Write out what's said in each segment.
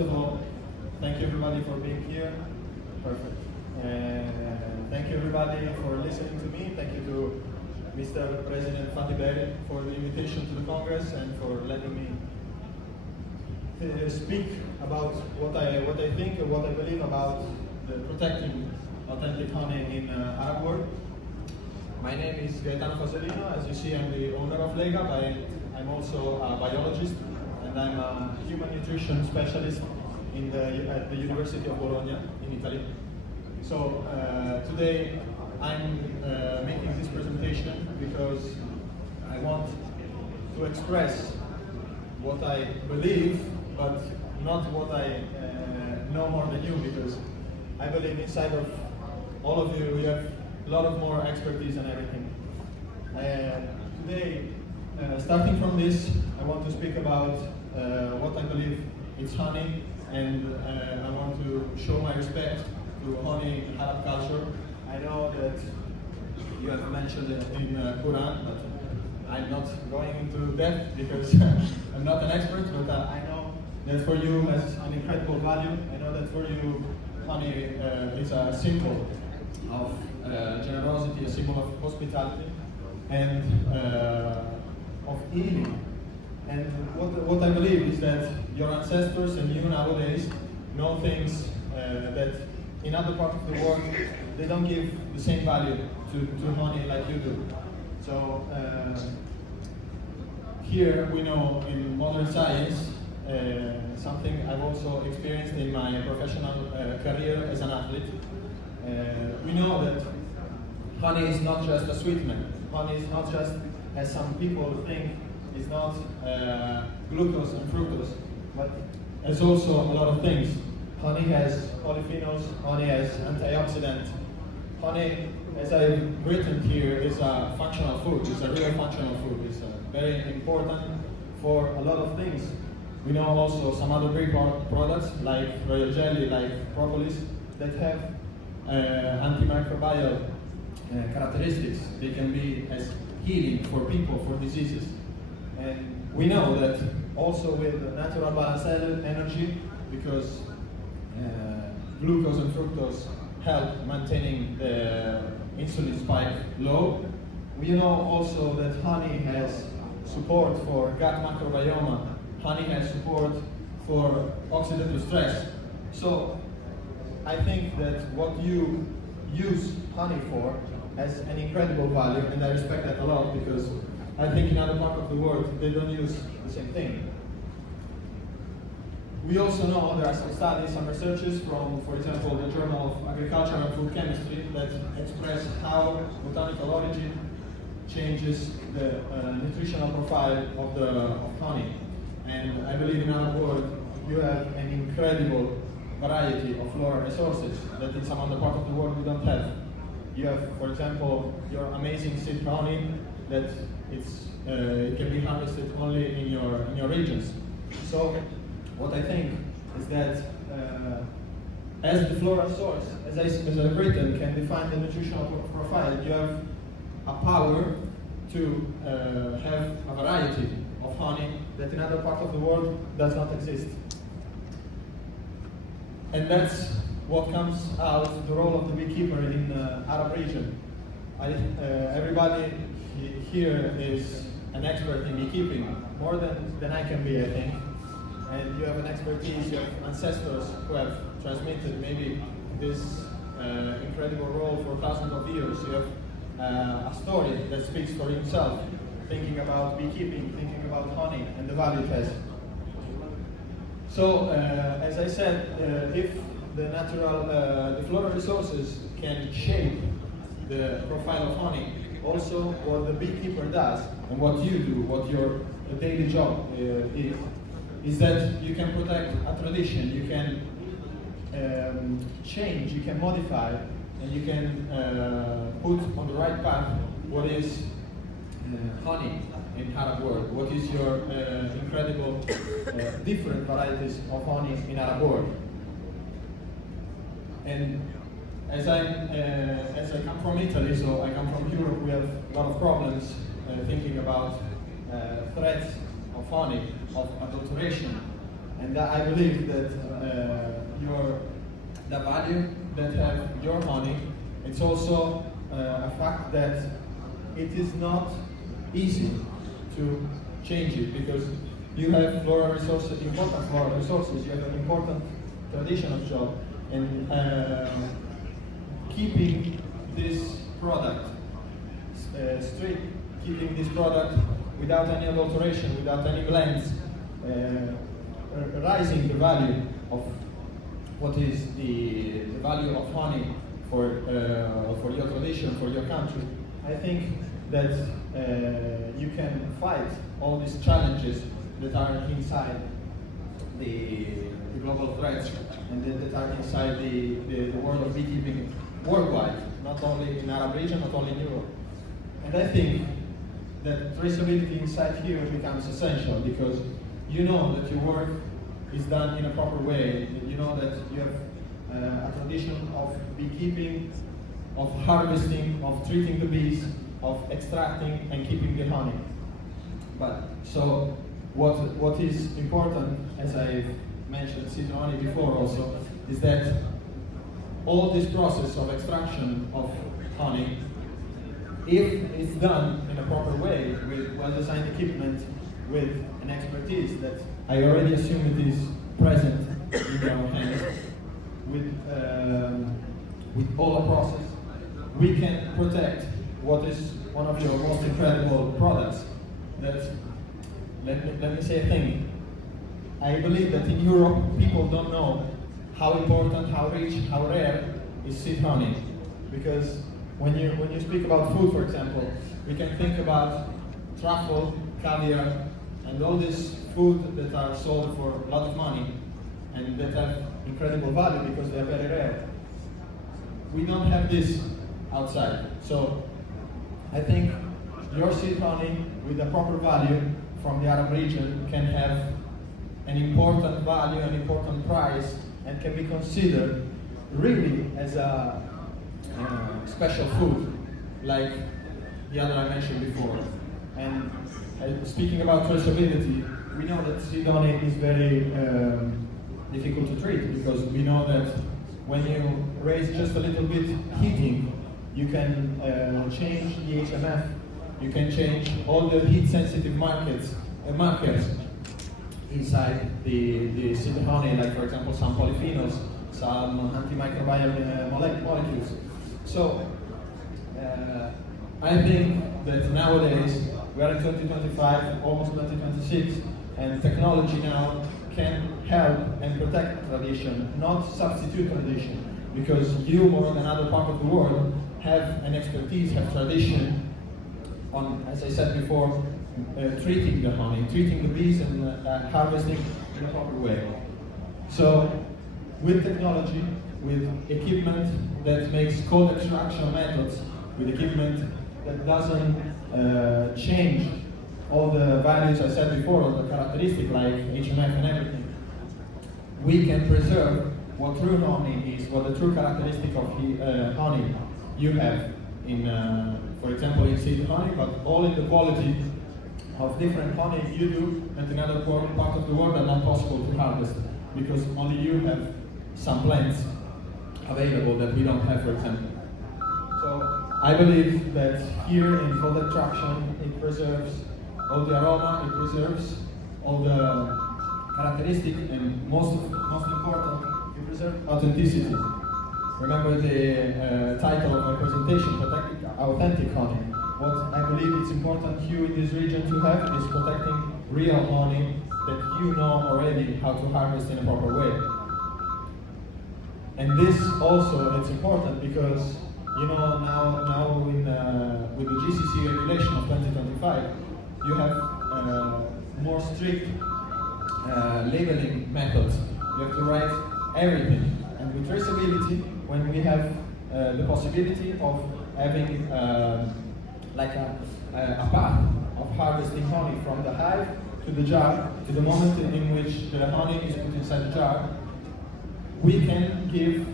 of all, thank you everybody for being here. Perfect. Thank you everybody for listening to me. Thank you to Mr. President Fatiberi for the invitation to the Congress and for letting me speak about what I think and what I believe about protecting authentic honey in Arab world. My name is Gaetano Fasolino. As you see, I'm the owner of Lega, but I'm also a biologist and I'm a human nutrition specialist at the University of Bologna in Italy. So today I'm making this presentation because I want to express what I believe, but not what I know more than you, because I believe inside of all of you, we have a lot of more expertise and everything. Today, starting from this, I want to speak about what I believe is honey, and I want to show my respect to honey in Arab culture. I know that you have mentioned it in Quran, but I'm not going into depth because I'm not an expert, but I know that for you has an incredible value. I know that for you, honey is a symbol of generosity, a symbol of hospitality, and of healing. And what I believe is that your ancestors and you nowadays know things that in other parts of the world they don't give the same value to honey like you do. So here we know in modern science, something I've also experienced in my professional career as an athlete. We know that honey is not just a sweetener. Honey is not just, as some people think, it's not glucose and fructose, but it's also a lot of things. Honey has polyphenols, honey has antioxidants. Honey, as I've written here, is a functional food. It's a real functional food. It's very important for a lot of things. We know also some other great products like royal jelly, like propolis, that have antimicrobial characteristics. They can be as healing for people, for diseases. And we know that also with natural balanced energy, because glucose and fructose help maintaining the insulin spike low. We know also that honey has support for gut microbiome. Honey has support for oxidative stress. So I think that what you use honey for has an incredible value, and I respect that a lot because I think in other parts of the world they don't use the same thing. We also know there are some studies, some researches from, for example, the Journal of Agriculture and Food Chemistry that express how botanical origin changes the nutritional profile of honey. And I believe in our world you have an incredible variety of floral resources that in some other part of the world we don't have. You have, for example, your amazing seed honey that it can be harvested only in your regions. So what I think is that as the floral source, as I've written, can define the nutritional profile, you have a power to have a variety of honey that in other parts of the world does not exist. And that's what comes out the role of the beekeeper in the Arab region. Everybody here is an expert in beekeeping, more than I can be, I think. And you have an expertise, you have ancestors who have transmitted maybe this incredible role for thousands of years. You have a story that speaks for himself, thinking about beekeeping, thinking about honey and the value it has. So, as I said, if the floral resources can shape the profile of honey, also what the beekeeper does and what you do, what your daily job is that you can protect a tradition, you can change, you can modify, and you can put on the right path what is honey in Arab world, what is your incredible different varieties of honey in Arab world. And as I come from Italy, so I come from Europe, we have a lot of problems thinking about threats of honey, of adulteration. And I believe that the value that have your honey, it's also a fact that it is not easy to change it, because you have floral resources, important floral resources, you have an important tradition of job, and keeping this product straight, keeping this product without any adulteration, without any blends, rising the value of what is the value of honey for your tradition, for your country. I think that you can fight all these challenges that are inside the global threats and that are inside the world of beekeeping worldwide, not only in Arab region, not only in Europe. And I think that traceability inside here becomes essential, because you know that your work is done in a proper way, you know that you have a tradition of beekeeping, of harvesting, of treating the bees, of extracting and keeping the honey. But so what is important, as I've mentioned seed honey before also, is that all this process of extraction of honey, if it's done in a proper way, with well-designed equipment, with an expertise that I already assume it is present in your hands, with all the process, we can protect what is one of your most incredible products. That, let me say a thing. I believe that in Europe, people don't know how important, how rich, how rare is seed honey. Because when you speak about food, for example, we can think about truffle, caviar, and all this food that are sold for a lot of money and that have incredible value because they are very rare. We don't have this outside. So I think your seed honey with a proper value from the Arab region can have an important value, an important price, and can be considered really as a special food, like the other I mentioned before. And speaking about traceability, we know that seed honey is very difficult to treat, because we know that when you raise just a little bit heating, you can change the HMF, you can change all the heat-sensitive markers inside the seed honey, like for example some polyphenols, some antimicrobial molecules. So I think that nowadays we are in 2025, almost 2026, and technology now can help and protect tradition, not substitute tradition, because you, more than other part of the world, have an expertise, have tradition on, as I said before, treating the honey, treating the bees, and harvesting in a proper way. So, with technology, with equipment that makes cold extraction methods, with equipment that doesn't change all the values I said before, all the characteristics like HMF and everything, we can preserve what true honey is, what the true characteristic of honey you have in, for example, in seed honey, but all in the quality of different honey you do, and in other part of the world are not possible to harvest, because only you have some plants available that we don't have, for example. So I believe that here in cold extraction, it preserves all the aroma, it preserves all the characteristics, and most important, it preserves authenticity. Remember the title of my presentation, Protecting Authentic Honey. What I believe it's important here in this region to have is protecting real honey that you know already how to harvest in a proper way. And this also, it's important because, you know, now with the GCC regulation of 2025, you have more strict labeling methods. You have to write everything. And with traceability, when we have the possibility of having like a path of harvesting honey from the hive to the jar, to the moment in which the honey is put inside the jar, we can give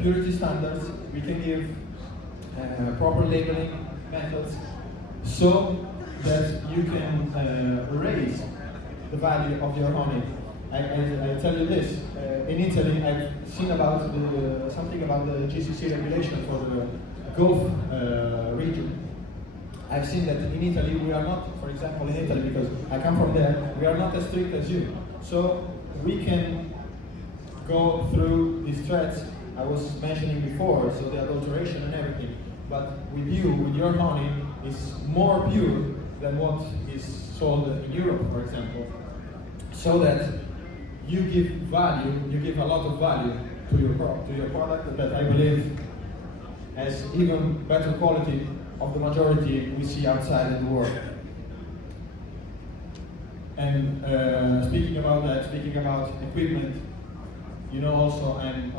purity standards, we can give proper labeling methods, so that you can raise the value of your honey. I tell you this, in Italy I've seen about something about the GCC regulation for the Gulf region. I've seen that in Italy we are not, for example in Italy, because I come from there, we are not as strict as you. So we can go through these threats I was mentioning before, so the adulteration and everything. But with you, with your honey, is more pure than what is sold in Europe, for example. So that you give value, you give a lot of value to your product that I believe has even better quality of the majority we see outside in the world. And speaking about that, speaking about equipment, you know also I'm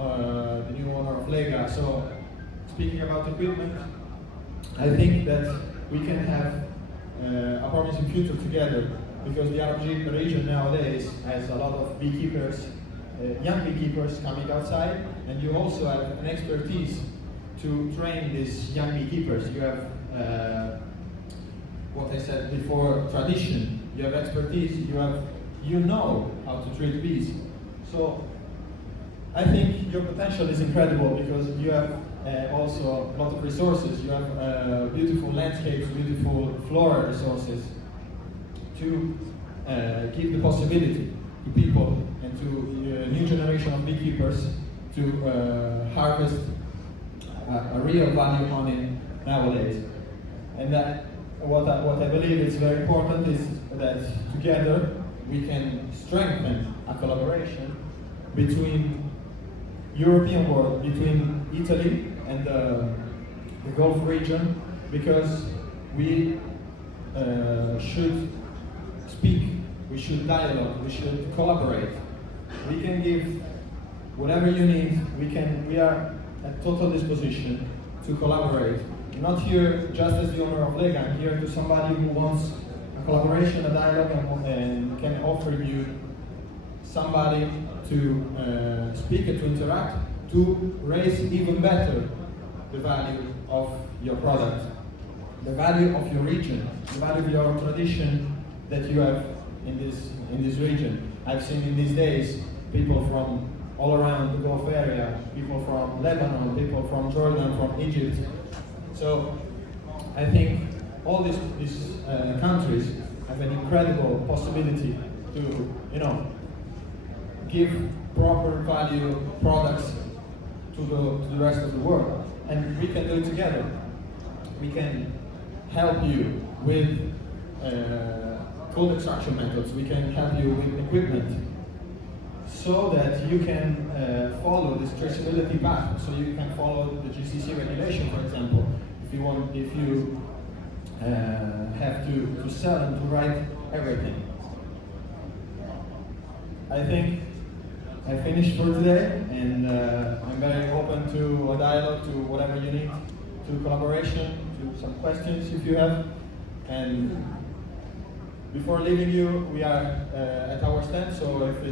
the new owner of Lega, so speaking about equipment, I think that we can have a promising future together, because the Arab region nowadays has a lot of beekeepers, young beekeepers coming outside, and you also have an expertise to train these young beekeepers. You have what I said before, tradition, you have expertise, you know how to treat bees. So I think your potential is incredible, because you have also a lot of resources. You have beautiful landscapes, beautiful floral resources to give the possibility to people and to a new generation of beekeepers to harvest a real value honey nowadays. And what I believe is very important is that together we can strengthen a collaboration between European world, between Italy and the Gulf region, because we should speak, we should dialogue, we should collaborate. We can give whatever you need. We are at total disposition to collaborate. I'm not here just as the owner of Lega. I'm here to somebody who wants a collaboration, a dialogue, and can offer you somebody to speak and to interact, to raise even better the value of your product, the value of your region, the value of your tradition that you have in this region. I've seen in these days people from all around the Gulf area, people from Lebanon, people from Jordan, from Egypt. So I think all these countries have an incredible possibility to, give proper value products to the rest of the world, and we can do it together. We can help you with cold extraction methods. We can help you with equipment, so that you can follow this traceability path. So you can follow the GCC regulation, for example. If you have to sell and to write everything. I think I finished for today, and I'm very open to a dialogue, to whatever you need, to collaboration, to some questions if you have. And before leaving you, we are at our stand, so if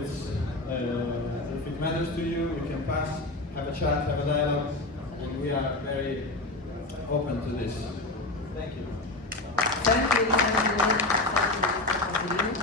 it matters to you, you can pass, have a chat, have a dialogue, and we are very open to this. Thank you. Thank you, Gaetano Fasolino.